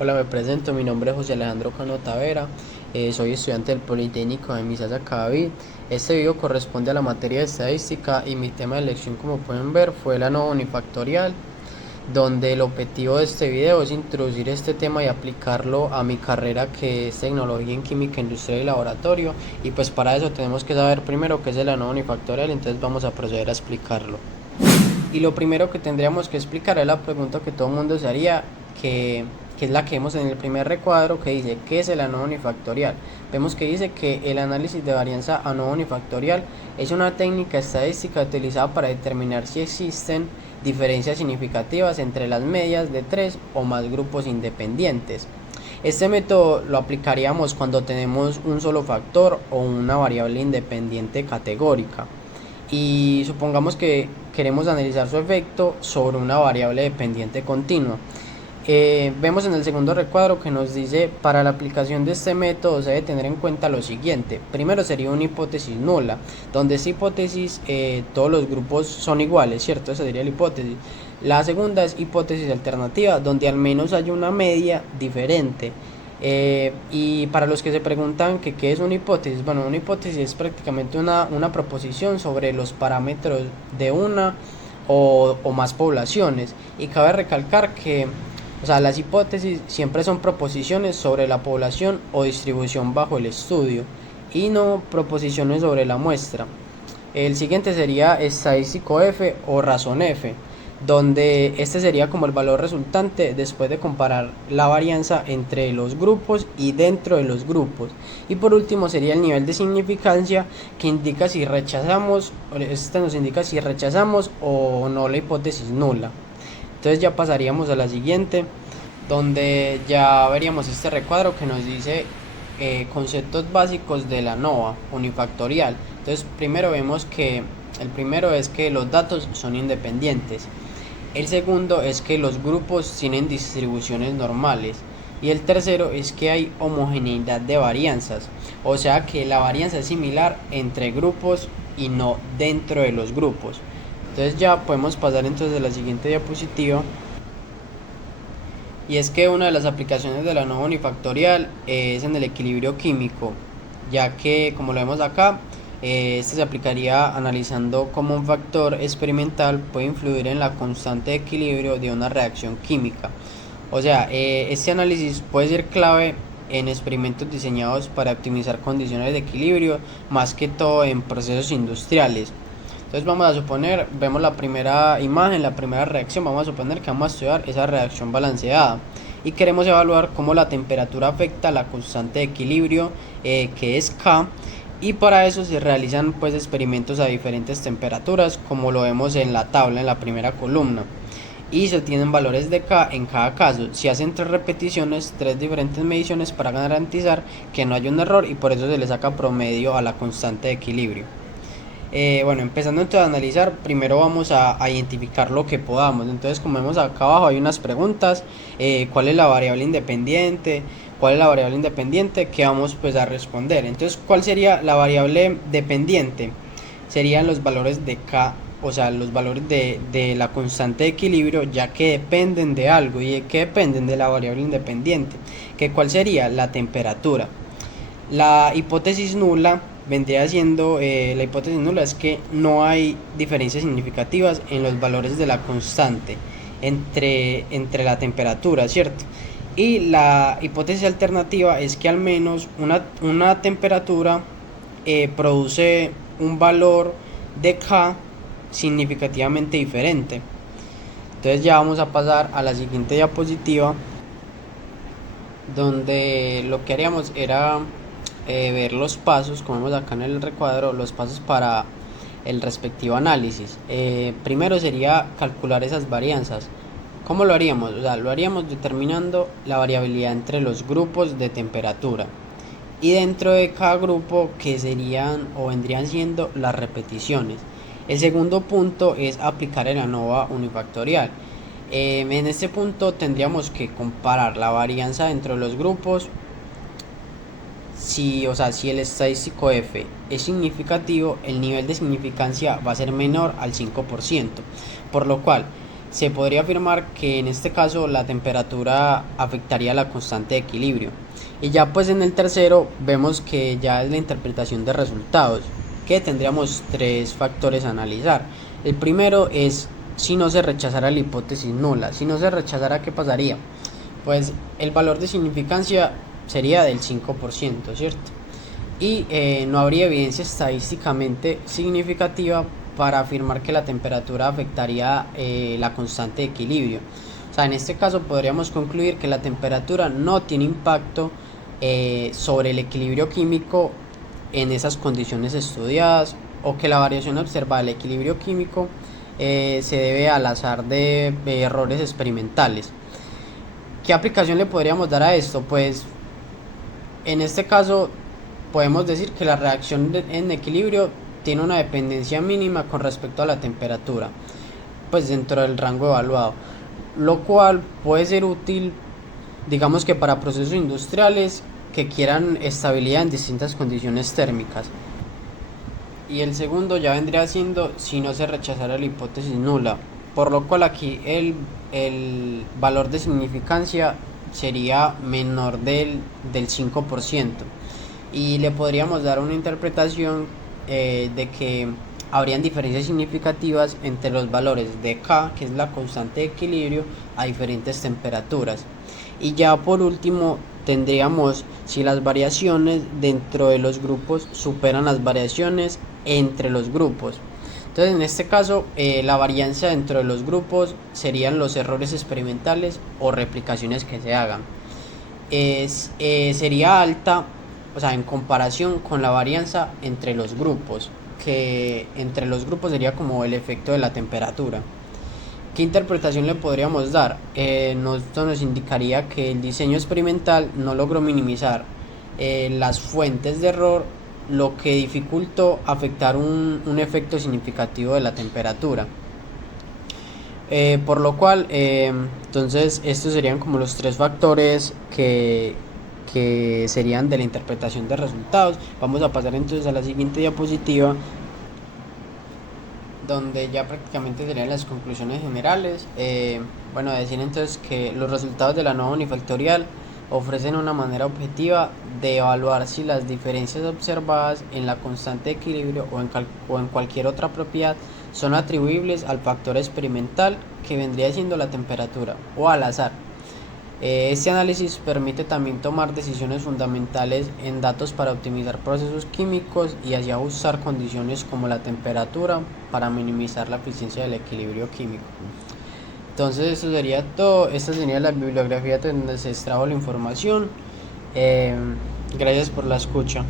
Hola, me presento, mi nombre es José Alejandro Cano Tavera, soy estudiante del Politécnico de Misasa Cadavid. Este video corresponde a la materia de estadística y mi tema de elección, como pueden ver, fue la ANOVA unifactorial, donde el objetivo de este video es introducir este tema y aplicarlo a mi carrera, que es tecnología en química industrial y laboratorio, y pues para eso tenemos que saber primero qué es el ANOVA unifactorial. Entonces vamos a proceder a explicarlo. Y lo primero que tendríamos que explicar es la pregunta que todo el mundo se haría, que es la que vemos en el primer recuadro, que dice: ¿qué es el ANOVA unifactorial? Vemos que dice que el análisis de varianza ANOVA unifactorial es una técnica estadística utilizada para determinar si existen diferencias significativas entre las medias de tres o más grupos independientes. Este método lo aplicaríamos cuando tenemos un solo factor o una variable independiente categórica, y supongamos que queremos analizar su efecto sobre una variable dependiente continua. Vemos en el segundo recuadro que nos dice: para la aplicación de este método se debe tener en cuenta lo siguiente. Primero sería una hipótesis nula, donde esta hipótesis todos los grupos son iguales, ¿cierto? Esa sería la hipótesis. La segunda es hipótesis alternativa, donde al menos hay una media diferente. Y para los que se preguntan que qué es una hipótesis, bueno, una hipótesis es prácticamente una proposición sobre los parámetros de una o más poblaciones. Y cabe recalcar que, o sea, las hipótesis siempre son proposiciones sobre la población o distribución bajo el estudio, y no proposiciones sobre la muestra. El siguiente sería estadístico F o razón F, donde este sería como el valor resultante después de comparar la varianza entre los grupos y dentro de los grupos. Y por último sería el nivel de significancia, que indica si rechazamos, este nos indica si rechazamos o no la hipótesis nula. Entonces ya pasaríamos a la siguiente, donde ya veríamos este recuadro que nos dice conceptos básicos de la ANOVA unifactorial. Entonces primero vemos que el primero es que los datos son independientes. El segundo es que los grupos tienen distribuciones normales. Y el tercero es que hay homogeneidad de varianzas, o sea que la varianza es similar entre grupos y no dentro de los grupos. Entonces ya podemos pasar entonces a la siguiente diapositiva. Y es que una de las aplicaciones de la ANOVA unifactorial es en el equilibrio químico, ya que, como lo vemos acá, este se aplicaría analizando cómo un factor experimental puede influir en la constante de equilibrio de una reacción química. O sea, este análisis puede ser clave en experimentos diseñados para optimizar condiciones de equilibrio, más que todo en procesos industriales. Entonces vamos a suponer, vemos la primera imagen, la primera reacción. Vamos a suponer que vamos a estudiar esa reacción balanceada y queremos evaluar cómo la temperatura afecta la constante de equilibrio, que es K. Y para eso se realizan pues experimentos a diferentes temperaturas, como lo vemos en la tabla en la primera columna, y se obtienen valores de K en cada caso. Se hacen 3 repeticiones, 3 diferentes mediciones para garantizar que no haya un error, y por eso se le saca promedio a la constante de equilibrio. Bueno, empezando entonces a analizar, primero vamos a identificar lo que podamos. Entonces, como vemos acá abajo, hay unas preguntas: ¿cuál es la variable independiente? ¿Cuál es la variable independiente? Que vamos pues a responder. Entonces, ¿cuál sería la variable dependiente? Serían los valores de K, o sea, los valores de la constante de equilibrio, ya que dependen de algo. ¿Y de qué dependen? De la variable independiente, que ¿cuál sería? La temperatura. La hipótesis nula vendría siendo, la hipótesis nula es que no hay diferencias significativas en los valores de la constante entre la temperatura, ¿cierto? Y la hipótesis alternativa es que al menos una temperatura produce un valor de K significativamente diferente. Entonces ya vamos a pasar a la siguiente diapositiva, donde lo que haríamos era ver los pasos, como vemos acá en el recuadro, los pasos para el respectivo análisis. Primero sería calcular esas varianzas. ¿Cómo lo haríamos? O sea, lo haríamos determinando la variabilidad entre los grupos de temperatura, y dentro de cada grupo, que serían o vendrían siendo las repeticiones. El segundo punto es aplicar el ANOVA unifactorial. En este punto tendríamos que comparar la varianza dentro de los grupos. Si el estadístico F es significativo, el nivel de significancia va a ser menor al 5%, por lo cual se podría afirmar que en este caso la temperatura afectaría la constante de equilibrio. Y ya pues en el tercero vemos que ya es la interpretación de resultados, que tendríamos tres factores a analizar. El primero es si no se rechazara la hipótesis nula. Si no se rechazara, ¿qué pasaría? Pues el valor de significancia sería del 5%, ¿cierto? Y no habría evidencia estadísticamente significativa para afirmar que la temperatura afectaría la constante de equilibrio. O sea, en este caso podríamos concluir que la temperatura no tiene impacto sobre el equilibrio químico en esas condiciones estudiadas, o que la variación observada del equilibrio químico se debe al azar de errores experimentales. ¿Qué aplicación le podríamos dar a esto? Pues en este caso podemos decir que la reacción en equilibrio tiene una dependencia mínima con respecto a la temperatura, pues dentro del rango evaluado, lo cual puede ser útil, digamos que para procesos industriales que quieran estabilidad en distintas condiciones térmicas. Y el segundo ya vendría siendo si no se rechazara la hipótesis nula, por lo cual aquí el valor de significancia sería menor del 5%, y le podríamos dar una interpretación de que habrían diferencias significativas entre los valores de K, que es la constante de equilibrio, a diferentes temperaturas. Y ya por último tendríamos si las variaciones dentro de los grupos superan las variaciones entre los grupos. Entonces en este caso la varianza dentro de los grupos serían los errores experimentales o replicaciones que se hagan. Sería alta, o sea, en comparación con la varianza entre los grupos, que entre los grupos sería como el efecto de la temperatura. ¿Qué interpretación le podríamos dar? Esto nos indicaría que el diseño experimental no logró minimizar las fuentes de error, lo que dificultó afectar un efecto significativo de la temperatura. Por lo cual, entonces estos serían como los tres factores que serían de la interpretación de resultados. Vamos a pasar entonces a la siguiente diapositiva, donde ya prácticamente serían las conclusiones generales. Bueno, decir entonces que los resultados de la nueva unifactorial ofrecen una manera objetiva de evaluar si las diferencias observadas en la constante de equilibrio o en cualquier otra propiedad son atribuibles al factor experimental, que vendría siendo la temperatura, o al azar. Este análisis permite también tomar decisiones fundamentales en datos para optimizar procesos químicos y así ajustar condiciones como la temperatura para minimizar la eficiencia del equilibrio químico. Entonces eso sería todo. Esta sería la bibliografía donde se extrajo la información. Gracias por la escucha.